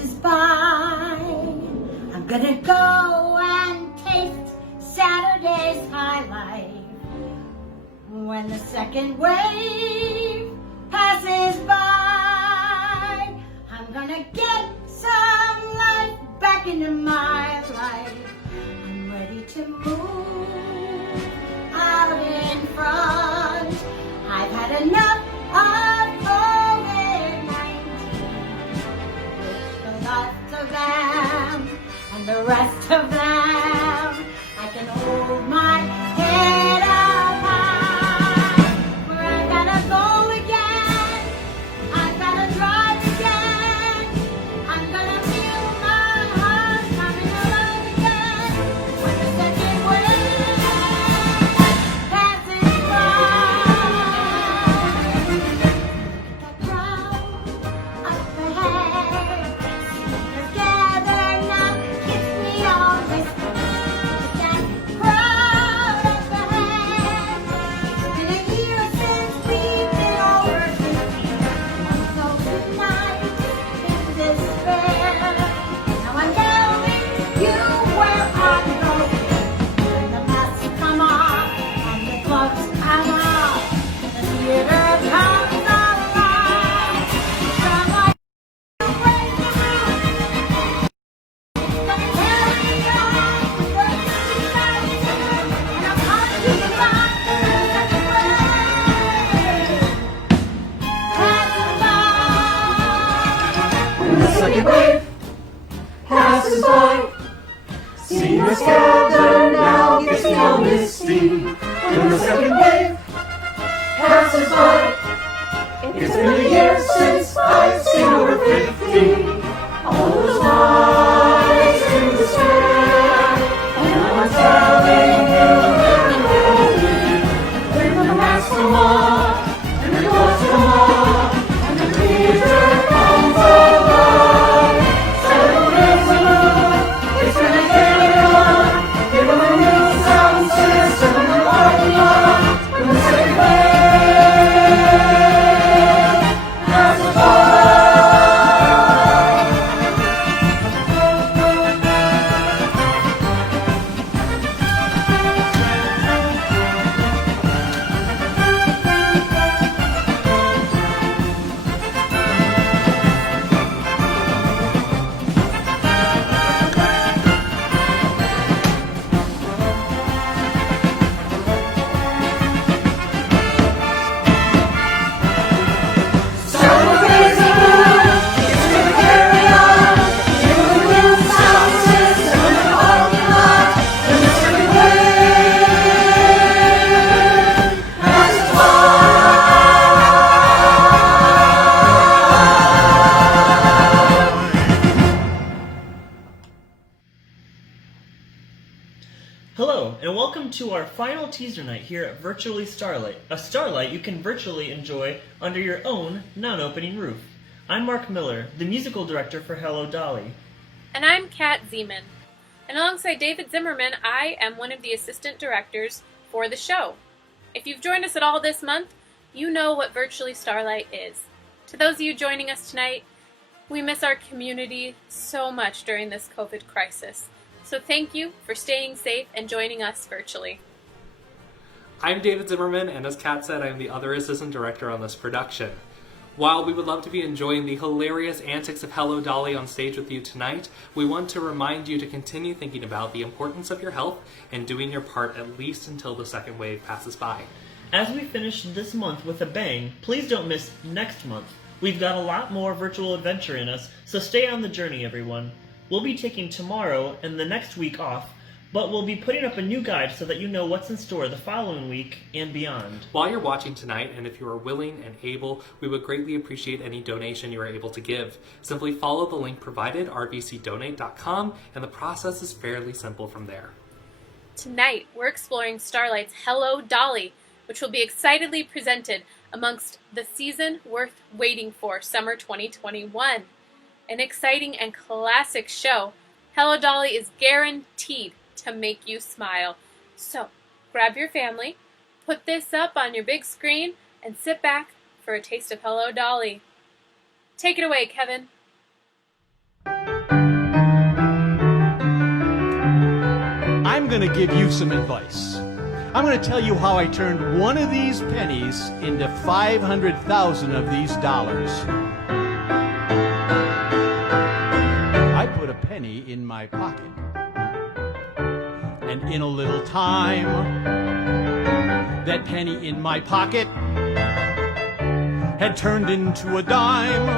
passes by. I'm gonna go and taste Saturday's highlight. When the second wave passes by, I'm gonna get some life back into my life. I'm ready to move out in front. I've had enough of COVID-19. With the left of them and the rest of them, I can hold my head up high. Where I gotta go again, I gotta drive again. I'm gonna feel my heart coming alive again. When the second wave passes by, look at that crowd up ahead. Singers gather now, kiss me on this cheek. That crowd up ahead. It's been a year since we've been over 50. So tonight, in despair, now I'm telling you where I'm going. When the masks come off and the gloves hang off, the theater comes alive. Starlight away the room. It's gonna carry on for 60,000, and I'm calling you goodbye. The second wave passes by. Seniors gather now, kiss me on this steed. When the second wave passes by, it's been a year since I've seen over 50. All those lives in despair, and now I'm telling you where I'm going. When the masks come off, and the gloves come off, and the theater comes alive. Saturday's a move, it's gonna carry on. Give them a new sound system and a parking lot. When the second wave passes by. Saturday's a move, it's gonna carry on. Give them a new sound system and a parking lot. When the second wave passes by. Hello, and welcome to our final teaser night here at Virtually Starlight, a starlight you can virtually enjoy under your own non-opening roof. I'm Mark Miller, the musical director for Hello Dolly. And I'm Kat Zeman. And alongside David Zimmerman, I am one of the assistant directors for the show. If you've joined us at all this month, you know what Virtually Starlight is. To those of you joining us tonight, we miss our community so much during this COVID crisis. So thank you for staying safe and joining us virtually. I'm David Zimmerman, and as Kat said, I'm the other assistant director on this production. While we would love to be enjoying the hilarious antics of Hello Dolly on stage with you tonight, we want to remind you to continue thinking about the importance of your health and doing your part at least until the second wave passes by. As we finish this month with a bang, please don't miss next month. We've got a lot more virtual adventure in us, so stay on the journey, everyone. We'll be taking tomorrow and the next week off, but we'll be putting up a new guide so that you know what's in store the following week and beyond. While you're watching tonight, and if you are willing and able, we would greatly appreciate any donation you are able to give. Simply follow the link provided, rvcdonate.com, and the process is fairly simple from there. Tonight, we're exploring Starlight's Hello Dolly, which will be excitedly presented amongst the season worth waiting for, summer 2021. An exciting and classic show, Hello Dolly is guaranteed to make you smile. So, grab your family, put this up on your big screen, and sit back for a taste of Hello Dolly. Take it away, Kevin. I'm going to give you some advice. I'm going to tell you how I turned one of these pennies into 500,000 of these dollars. I put a penny in my pocket, and in a little time, that penny in my pocket had turned into a dime,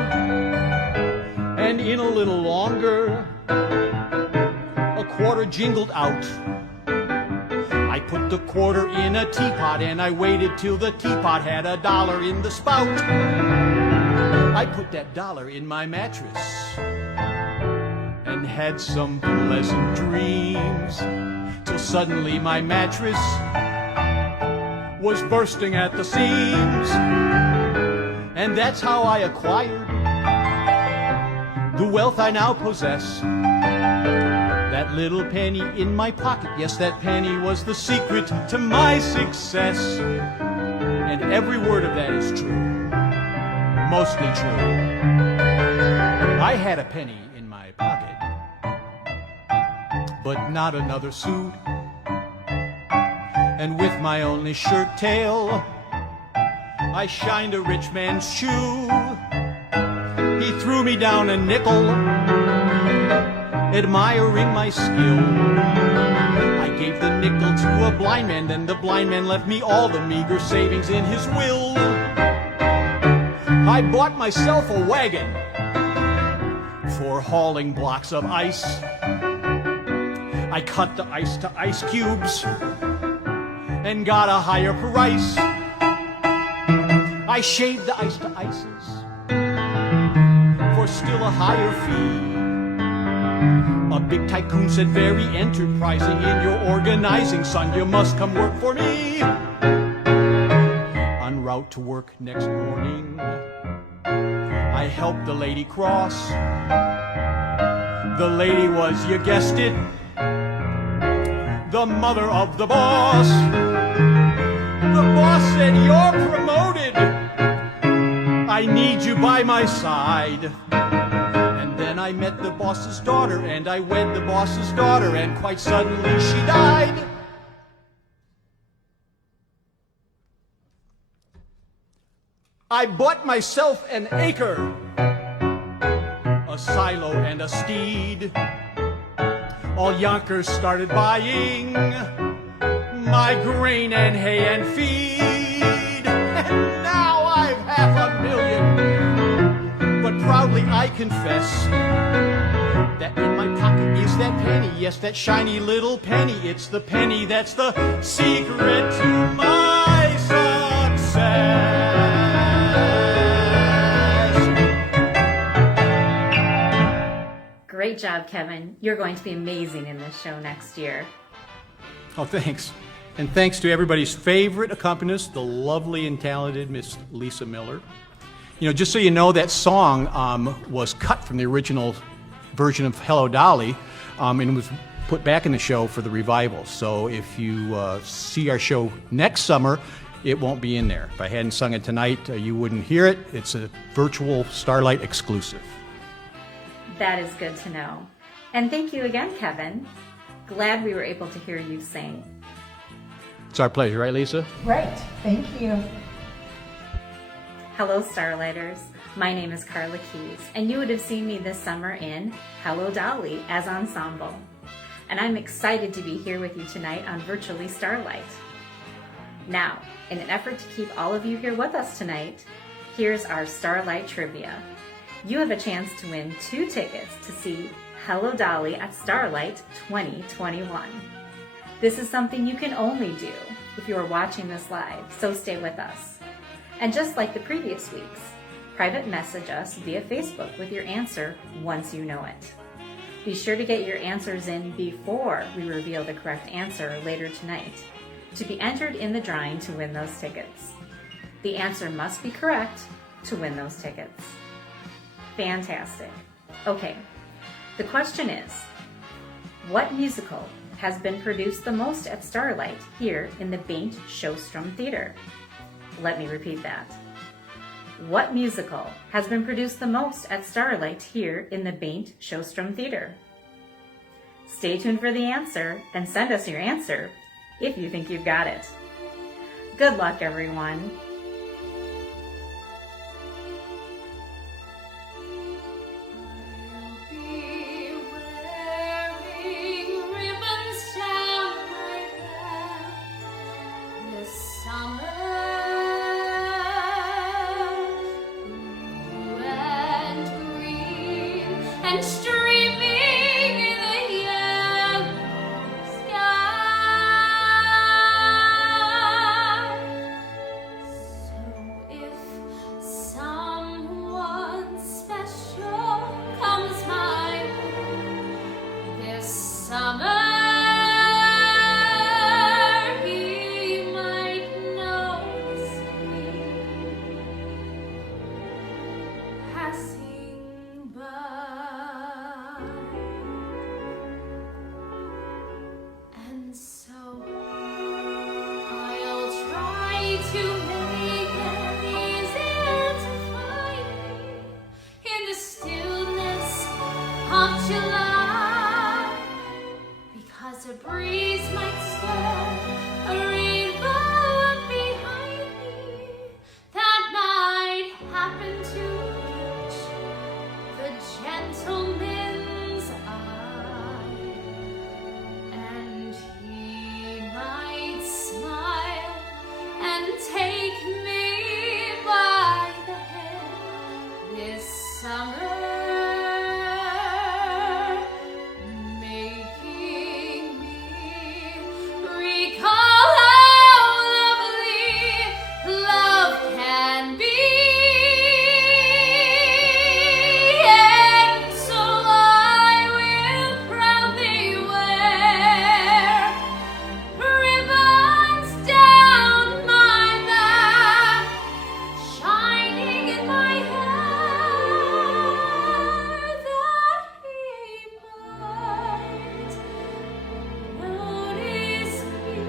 and in a little longer, a quarter jingled out. I put the quarter in a teapot and I waited till the teapot had a dollar in the spout. I put that dollar in my mattress and had some pleasant dreams, till suddenly my mattress was bursting at the seams. And that's how I acquired the wealth I now possess. That little penny in my pocket, yes, that penny was the secret to my success. And every word of that is true, mostly true. I had a penny in my pocket, but not another suit. And with my only shirt tail, I shined a rich man's shoe. He threw me down a nickel, admiring my skill. I gave the nickel to a blind man, then the blind man left me all the meager savings in his will. I bought myself a wagon for hauling blocks of ice. I cut the ice to ice cubes and got a higher price. I shaved the ice to ices for still a higher fee. A big tycoon said, very enterprising in your organizing, son, you must come work for me. En route to work next morning, I helped the lady cross. The lady was, you guessed it, the mother of the boss. The boss said, you're promoted, I need you by my side. Then I met the boss's daughter, and I wed the boss's daughter, and quite suddenly she died. I bought myself an acre, a silo and a steed. All Yonkers started buying my grain and hay and feed. And now I've 500,000. But proudly I confess that in my pocket is that penny, yes, that shiny little penny. It's the penny that's the secret to my success. Great job, Kevin. You're going to be amazing in this show next year. Oh, thanks. And thanks to everybody's favorite accompanist, the lovely and talented Miss Lisa Miller. You know, just so you know, that song was cut from the original version of Hello Dolly and was put back in the show for the revival. So if you see our show next summer, it won't be in there. If I hadn't sung it tonight, you wouldn't hear it. It's a virtual Starlight exclusive. That is good to know. And thank you again, Kevin. Glad we were able to hear you sing. It's our pleasure, right, Lisa? Right. Thank you. Hello, Starlighters. My name is Carla Keys, and you would have seen me this summer in Hello Dolly as ensemble. And I'm excited to be here with you tonight on Virtually Starlight. Now, in an effort to keep all of you here with us tonight, here's our Starlight Trivia. You have a chance to win 2 tickets to see Hello Dolly at Starlight 2021. This is something you can only do if you are watching this live, so stay with us. And just like the previous weeks, private message us via Facebook with your answer once you know it. Be sure to get your answers in before we reveal the correct answer later tonight to be entered in the drawing to win those tickets. The answer must be correct to win those tickets. Fantastic. Okay, the question is, what musical has been produced the most at Starlight here in the Bengt Sjostrom Theatre? Let me repeat that. what musical has been produced the most at Starlight here in the Bengt Sjostrom Theatre? Stay tuned for the answer and send us your answer if you think you've got it. Good luck, everyone. I'll be wearing ribbons down my back this summer. Blue and green and streaming in the yellow sky. So if someone special comes my way this summer, he might notice me passing by. And so I'll try to make it easier to find me in the stillness of July, because a breeze might stir a rainbow up behind me that might happen to catch the gentleman's eye, and he might smile and take me by the hand this summer, making me recall how lovely love can be. And so I will proudly wear ribbons down my back, shining in my hair, that he might notice me.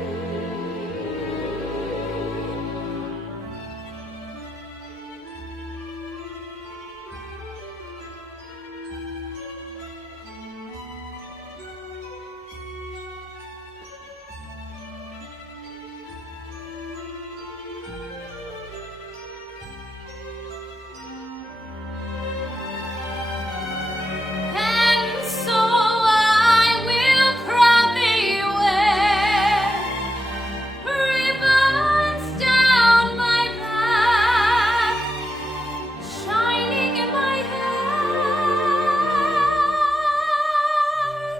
And so I will proudly wear ribbons down my back, shining in my hair,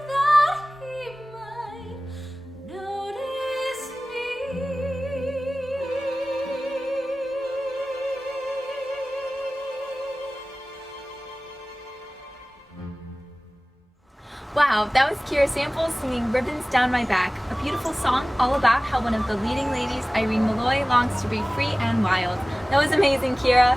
that he might notice me. Wow, that was Kira Samples singing Ribbons Down My Back, a beautiful song all about how one of the leading ladies, Irene Malloy, longs to be free and wild. That was amazing, Kira.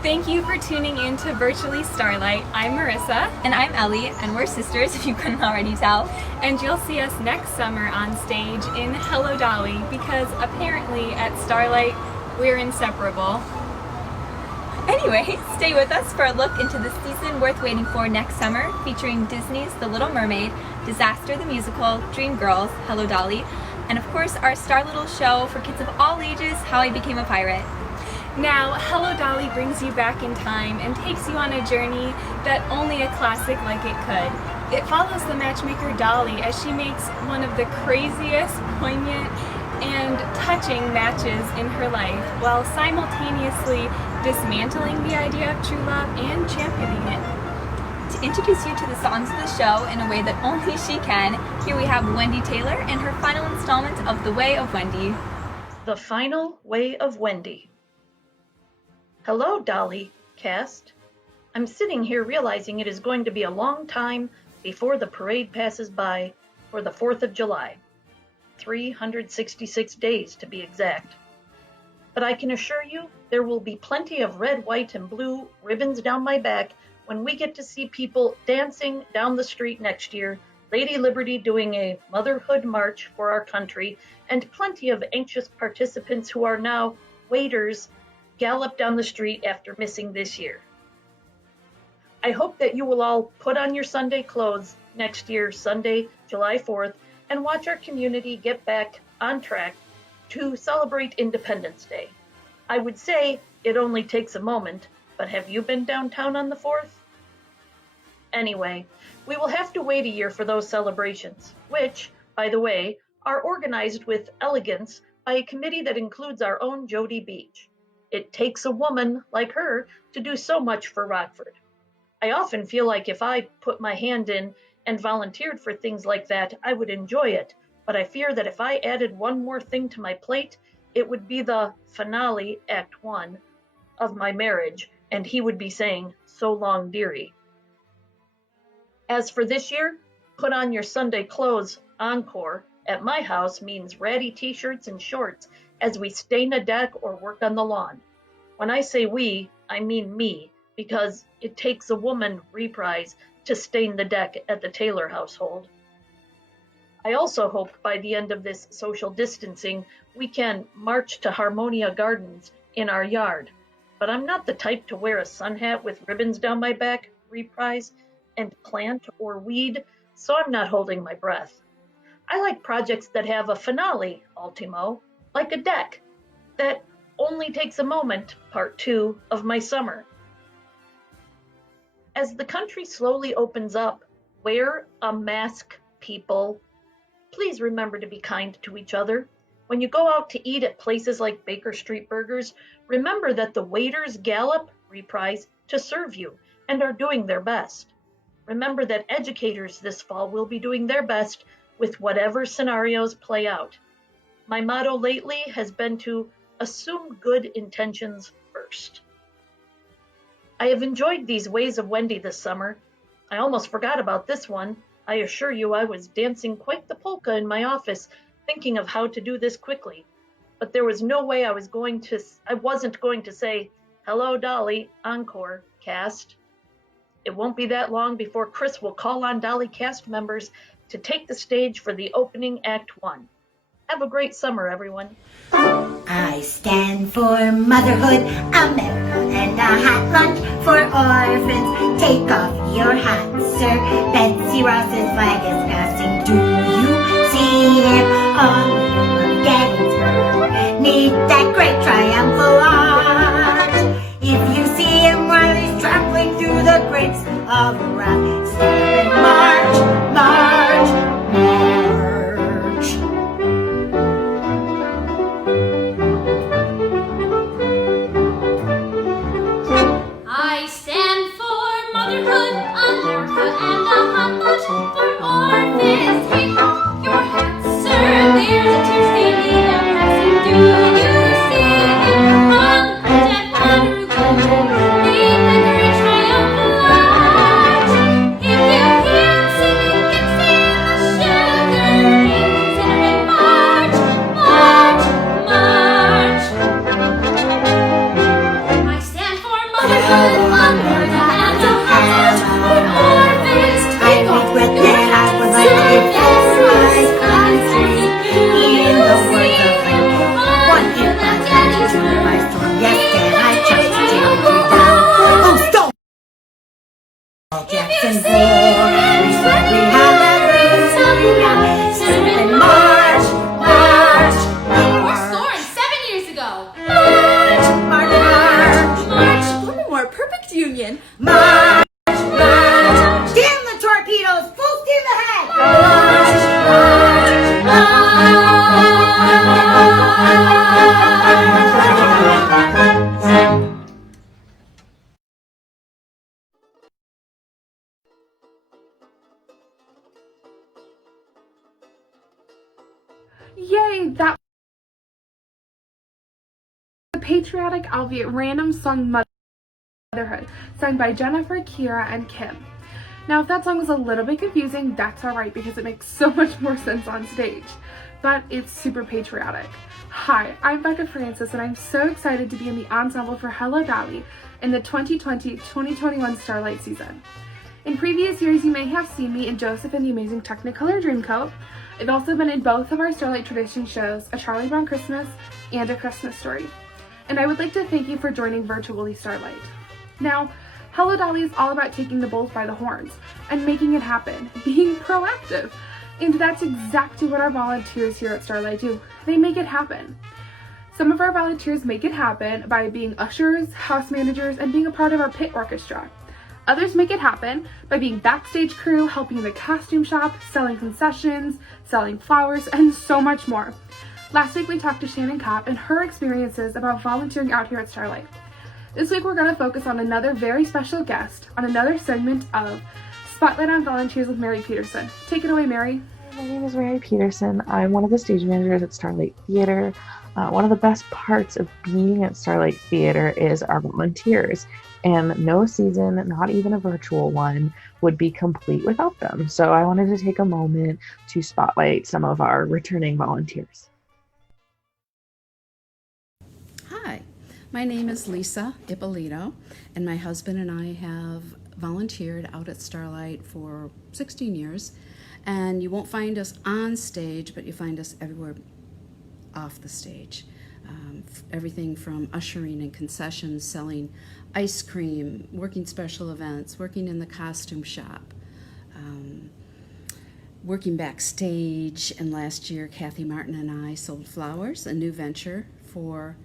Thank you for tuning in to Virtually Starlight. I'm Marissa, And I'm Ellie, and we're sisters, if you couldn't already tell. and you'll see us next summer on stage in Hello Dolly, because apparently at Starlight we're inseparable. Anyway, stay with us for a look into the season worth waiting for next summer, featuring Disney's The Little Mermaid, Disaster the Musical, Dreamgirls, Hello Dolly, and of course our Star Little show for kids of all ages, How I Became a Pirate. Now, Hello Dolly brings you back in time and takes you on a journey that only a classic like it could. It follows the matchmaker Dolly as she makes one of the craziest, poignant, and touching matches in her life, while simultaneously dismantling the idea of true love and championing it. To introduce you to the songs of the show in a way that only she can, here we have Wendy Taylor in her final installment of The Way of Wendy. The Final Way of Wendy. Hello, Dolly cast. I'm sitting here realizing it is going to be a long time before the parade passes by for the 4th of July. 366 days to be exact. But I can assure you there will be plenty of red, white, and blue ribbons down my back when we get to see people dancing down the street next year, Lady Liberty doing a motherhood march for our country, and plenty of anxious participants who are now waiters gallop down the street after missing this year. I hope that you will all put on your Sunday clothes next year, Sunday, July 4th, and watch our community get back on track to celebrate Independence Day. I would say it only takes a moment, but have you been downtown on the 4th? Anyway, we will have to wait a year for those celebrations, which, by the way, are organized with elegance by a committee that includes our own Jody Beach. It takes a woman like her to do so much for Rockford. I often feel like if I put my hand in and volunteered for things like that, I would enjoy it, but I fear that if I added one more thing to my plate, it would be the finale, Act 1, of my marriage, and he would be saying, "So long, dearie." As for this year, put on your Sunday clothes encore at my house means ratty t-shirts and shorts as we stain a deck or work on the lawn. When I say we, I mean me, because it takes a woman reprise to stain the deck at the Taylor household. I also hope by the end of this social distancing, we can march to Harmonia Gardens in our yard. But I'm not the type to wear a sun hat with ribbons down my back, reprise, and plant or weed, so I'm not holding my breath. I like projects that have a finale, ultimo, like a deck, that only takes a moment, part 2 of my summer. As the country slowly opens up, wear a mask, people. Please remember to be kind to each other. When you go out to eat at places like Baker Street Burgers, remember that the waiters gallop, reprise, to serve you and are doing their best. Remember that educators this fall will be doing their best with whatever scenarios play out. My motto lately has been to assume good intentions first. I have enjoyed these Ways of Wendy this summer. I almost forgot about this one. I assure you I was dancing quite the polka in my office, thinking of how to do this quickly. But there was no way I wasn't going to say, "Hello Dolly, encore, cast." It won't be that long before Chris will call on Dolly cast members to take the stage for the opening Act 1. Have a great summer, everyone. I stand for motherhood, America, and a hot lunch for orphans. Take off your hat, sir. Betsy Ross's flag is passing. Do you see him on the hill of Gettysburg? Need that great triumphal arch. If you see him while he's trampling through the grapes of wrath, stand and march, march, march. I stand for motherhood, America, and a hot lunch for orphans. Take off your hat, sir. There's a Tuesday passing. Do you see him on the bridge at Waterloo? Lead the great triumphal arch. If you hear him singing Dixie and the Sugar Cane, sing it, march, march, march. I stand for motherhood, America, and a hot lunch for orphans. Take off your hat, sir. There's a country. In the words of Frank, one hit my daddy to my storm. Yes, Dad, I just take you down. Oh, stop! Jackson Boy, we have a reason. Step and march, march, We're march. scoring 7 years ago. March, march, march, March, one more perfect union. march, march. Damn the torpedoes, full steam ahead. March, march, march. Yay! That the patriotic, albeit random song Motherhood, sung by Jennifer, Kira, and Kim. Now, if that song was a little bit confusing, that's alright because it makes so much more sense on stage. But it's super patriotic. Hi, I'm Becca Francis, and I'm so excited to be in the ensemble for Hello Dolly in the 2020-2021 Starlight season. In previous years, you may have seen me in Joseph and the Amazing Technicolor Dreamcoat. I've also been in both of our Starlight Tradition shows, A Charlie Brown Christmas and A Christmas Story. and I would like to thank you for joining Virtually Starlight. Now, Hello Dolly is all about taking the bulls by the horns and making it happen, being proactive. And that's exactly what our volunteers here at Starlight do. They make it happen. Some of our volunteers make it happen by being ushers, house managers, and being a part of our pit orchestra. Others make it happen by being backstage crew, helping in the costume shop, selling concessions, selling flowers, and so much more. Last week we talked to Shannon Kopp and her experiences about volunteering out here at Starlight. This week we're going to focus on another very special guest on another segment of Spotlight on Volunteers with Mary Peterson. Take it away, Mary. My name is Mary Peterson. I'm one of the stage managers at Starlight Theatre. One of the best parts of being at Starlight Theatre is our volunteers, and no season, not even a virtual one, would be complete without them. So I wanted to take a moment to spotlight some of our returning volunteers. Hi, my name is Lisa Ippolito, and my husband and I have volunteered out at Starlight for 16 years. And you won't find us on stage, but you find us everywhere off the stage. Everything from ushering and concessions, selling ice cream, working special events, working in the costume shop, working backstage. And last year, Kathy Martin and I sold flowers, a new venture for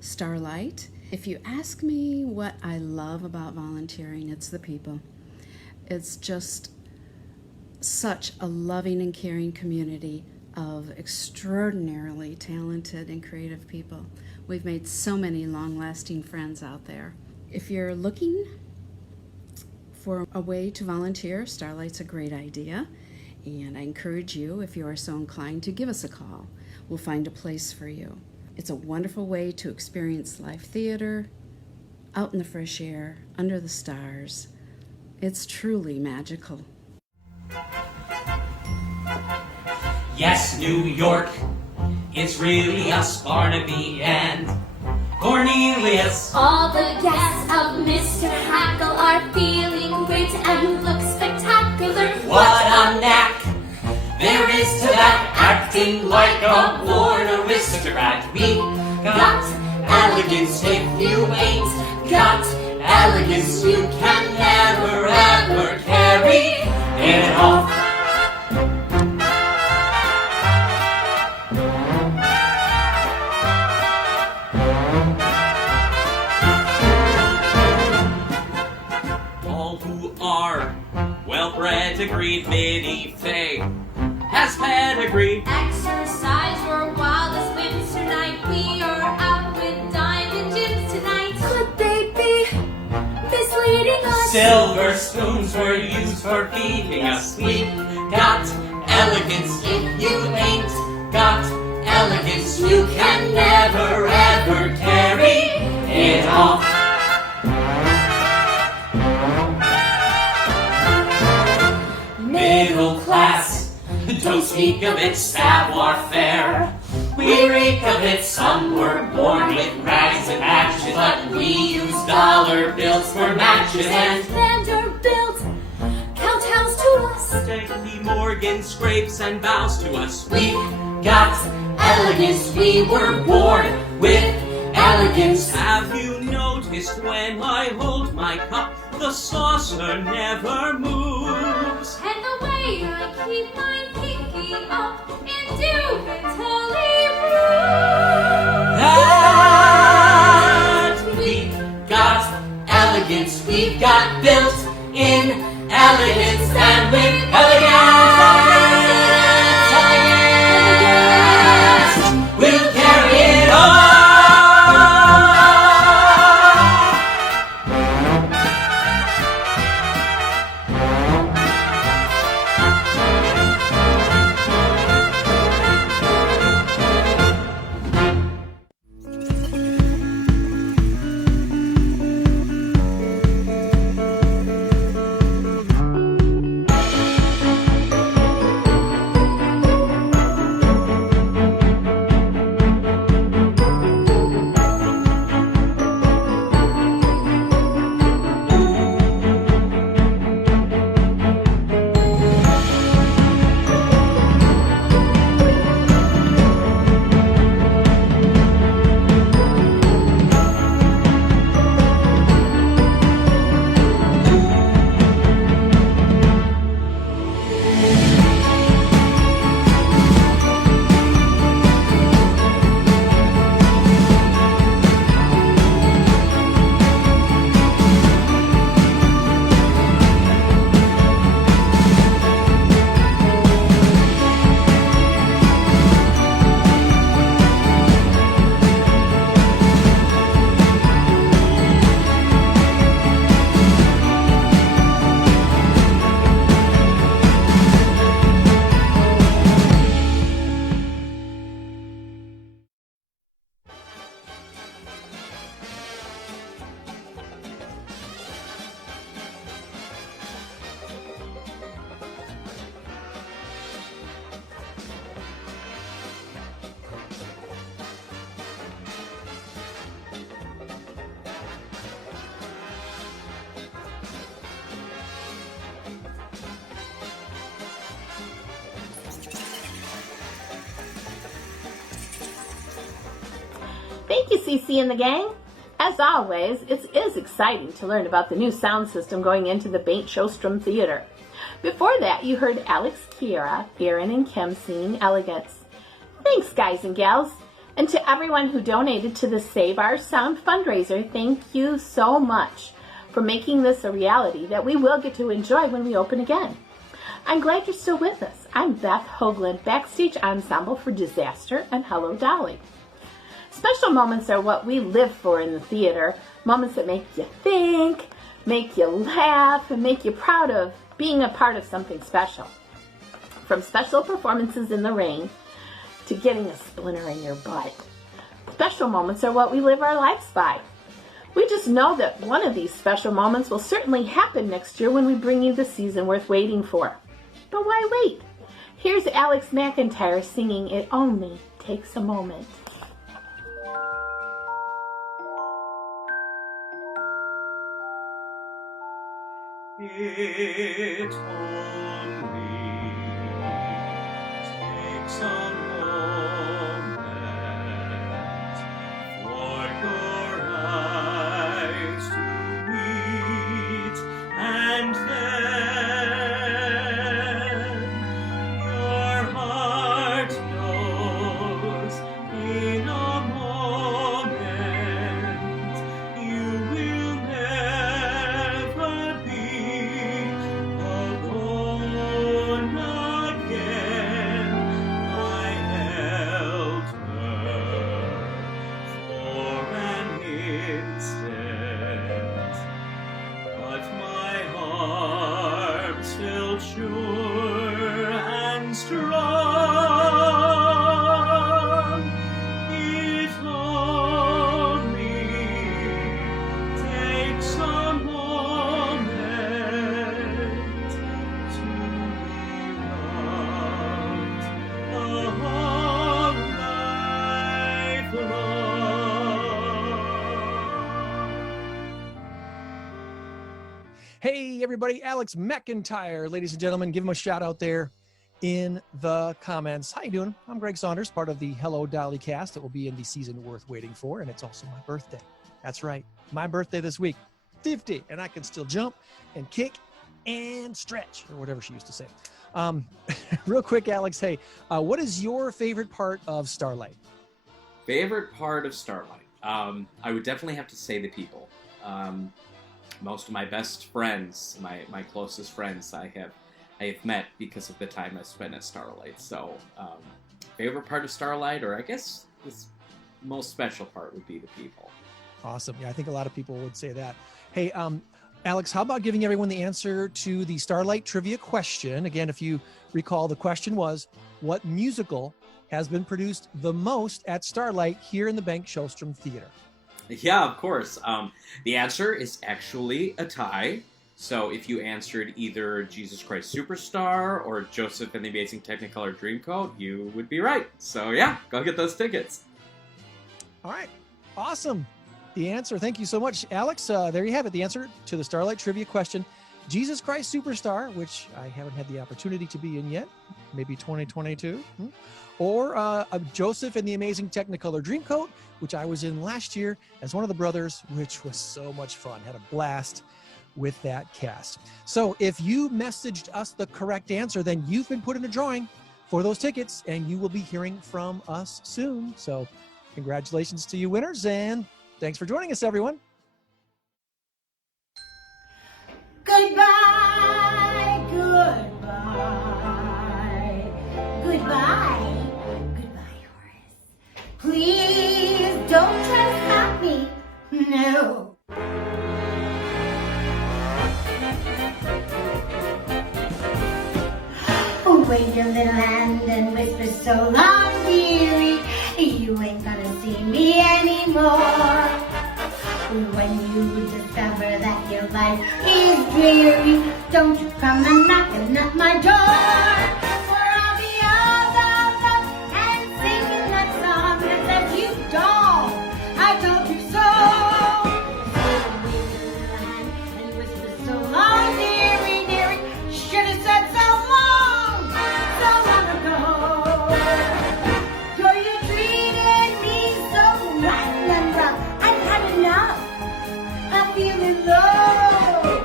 Starlight. If you ask me what I love about volunteering, it's the people. It's just such a loving and caring community of extraordinarily talented and creative people. We've made so many long-lasting friends out there. If you're looking for a way to volunteer, Starlight's a great idea, and I encourage you, if you are so inclined, to give us a call. We'll find a place for you. It's a wonderful way to experience live theater, out in the fresh air, under the stars. It's truly magical. Yes, New York, it's really us, Barnaby and Cornelius. All the guests of Mr. Hackle are feeling great and look spectacular. What a knack there is to that, acting like a born aristocrat. We got elegance. If you ain't got elegance, you can never ever carry it off. Well-bred, agreed, Minnie Faye has pedigree. Exercise your wildest whims tonight. We are out with diamond gems tonight. Could they be misleading us? Silver spoons were used for feeding us. We got elegance. If you ain't got elegance, you can never ever carry it off. Middle class, don't speak of it, savoir-faire. We reek of it, some were born with rags and patches, but we use dollar bills for matches and Vanderbilt kowtows to us. J.P. Morgan scrapes and bows to us. We got elegance, we were born with elegance. Have you noticed when I hold my cup, the saucer never moves? And the way I keep my pinky up indubitably That we got elegance, we got built in elegance, and with elegance, we'll carry it on. Thank you, Cece and the gang. As always, it is exciting to learn about the new sound system going into the Bengt Sjostrom Theatre. Before that, you heard Alex, Kiera, Aaron, and Kim singing Elegance. Thanks, guys and gals. And to everyone who donated to the Save Our Sound fundraiser, thank you so much for making this a reality that we will get to enjoy when we open again. I'm glad you're still with us. I'm Beth Hoagland, Backstage Ensemble for Disaster and Hello Dolly. Special moments are what we live for in the theater, moments that make you think, make you laugh, and make you proud of being a part of something special. From special performances in the rain to getting a splinter in your butt. Special moments are what we live our lives by. We just know that one of these special moments will certainly happen next year when we bring you the season worth waiting for. But why wait? Here's Alex McIntyre singing It Only Takes a Moment. It only takes a moment for your eyes to meet, and then your heart knows in a moment you will never be alone again. I held her for an instant, but my arms felt sure and strong. It only takes a moment to be loved a whole life long. Hey, everybody, Alex McIntyre, ladies and gentlemen, give him a shout out there in the comments. How you doing? I'm Greg Saunders, part of the Hello Dolly cast that will be in the season worth waiting for, and it's also my birthday. That's right, my birthday this week, 50, and I can still jump and kick and stretch, or whatever she used to say. Real quick, Alex, hey, what is your favorite part of Starlight? Favorite part of Starlight? I would definitely have to say the people. Most of my best friends, my closest friends, I have met because of the time I spent at Starlight. So, favorite part of Starlight, or I guess this most special part, would be the people. Awesome. Yeah, I think a lot of people would say that. Hey, Alex, how about giving everyone the answer to the Starlight trivia question? Again, if you recall, the question was, what musical has been produced the most at Starlight here in the Bengt Sjostrom Theatre? Yeah, of course. The answer is actually a tie. So if you answered either Jesus Christ Superstar or Joseph and the Amazing Technicolor Dreamcoat, you would be right. So yeah, go get those tickets. All right. Awesome. The answer. Thank you so much, Alex. There you have it. The answer to the Starlight trivia question. Jesus Christ Superstar, which I haven't had the opportunity to be in yet, maybe 2022, or Joseph and the Amazing Technicolor Dreamcoat, which I was in last year as one of the brothers, which was so much fun. Had a blast with that cast. So if you messaged us the correct answer, then you've been put in a drawing for those tickets, and you will be hearing from us soon. So congratulations to you winners, and thanks for joining us, everyone. Goodbye, goodbye, goodbye, goodbye, Horace. Please don't try to stop me. No. Wave your little hand and whisper so long, dearie. You ain't gonna see me anymore. When you discover that your life is dreary, don't you come a knocking at my door. For I'll be all dolled up and singing that song that says you don't, I told you so. So wave your little hand and whisper so long, dearie, dearie. Should have said so long ago. Girl, you treated me so right. really low.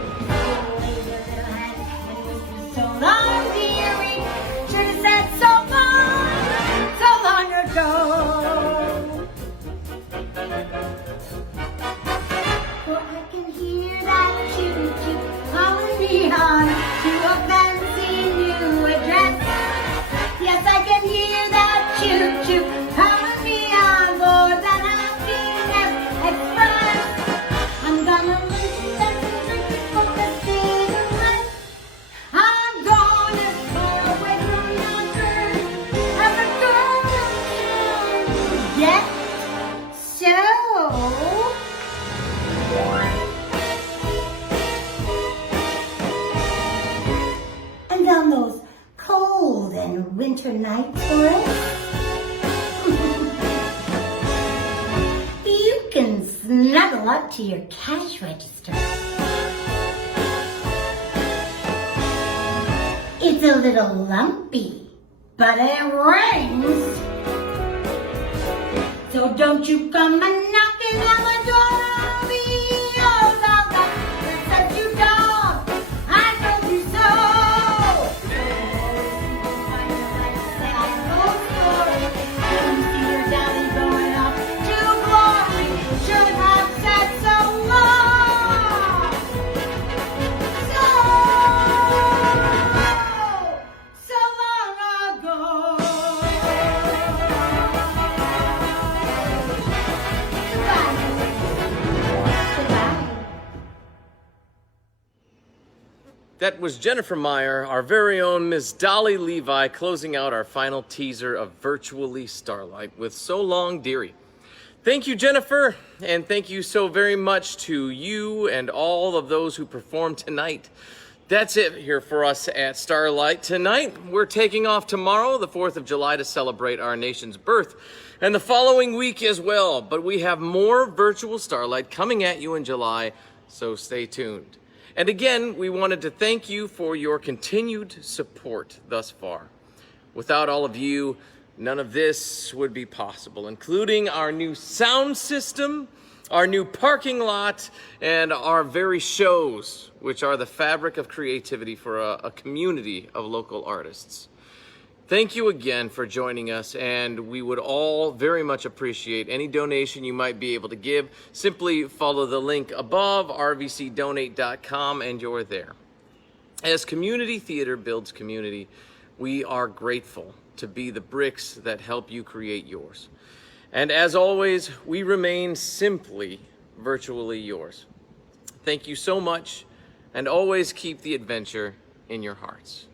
So long, dearie, should have said so long ago. For I can hear that choo-choo calling me on to a fancy new address. Yes, I can hear that choo-choo calling me on board the Happiness Express. I'm gonna listen for the cigarette. I'm gonna far away from yonder as a girl can get so. And on those cold and winter nights for us, you can snuggle up to your cash register. It's a little lumpy, but it rings. So don't you come a knocking on the door of me, oh Zelda, except you don't. I told you so. Say I know story. You see your daddy going up to glory. Should have said so long. So long ago. That was Jennifer Meyer, our very own Miss Dolly Levi, closing out our final teaser of Virtually Starlight with So Long, Dearie. Thank you, Jennifer, and thank you so very much to you and all of those who performed tonight. That's it here for us at Starlight tonight. We're taking off tomorrow, the 4th of July, to celebrate our nation's birth, and the following week as well. But we have more Virtual Starlight coming at you in July, so stay tuned. And again, we wanted to thank you for your continued support thus far. Without all of you, none of this would be possible, including our new sound system, our new parking lot, and our very shows, which are the fabric of creativity for a community of local artists. Thank you again for joining us, and we would all very much appreciate any donation you might be able to give. Simply follow the link above, rvcdonate.com, and you're there. As community theater builds community, we are grateful to be the bricks that help you create yours. And as always, we remain simply virtually yours. Thank you so much, and always keep the adventure in your hearts.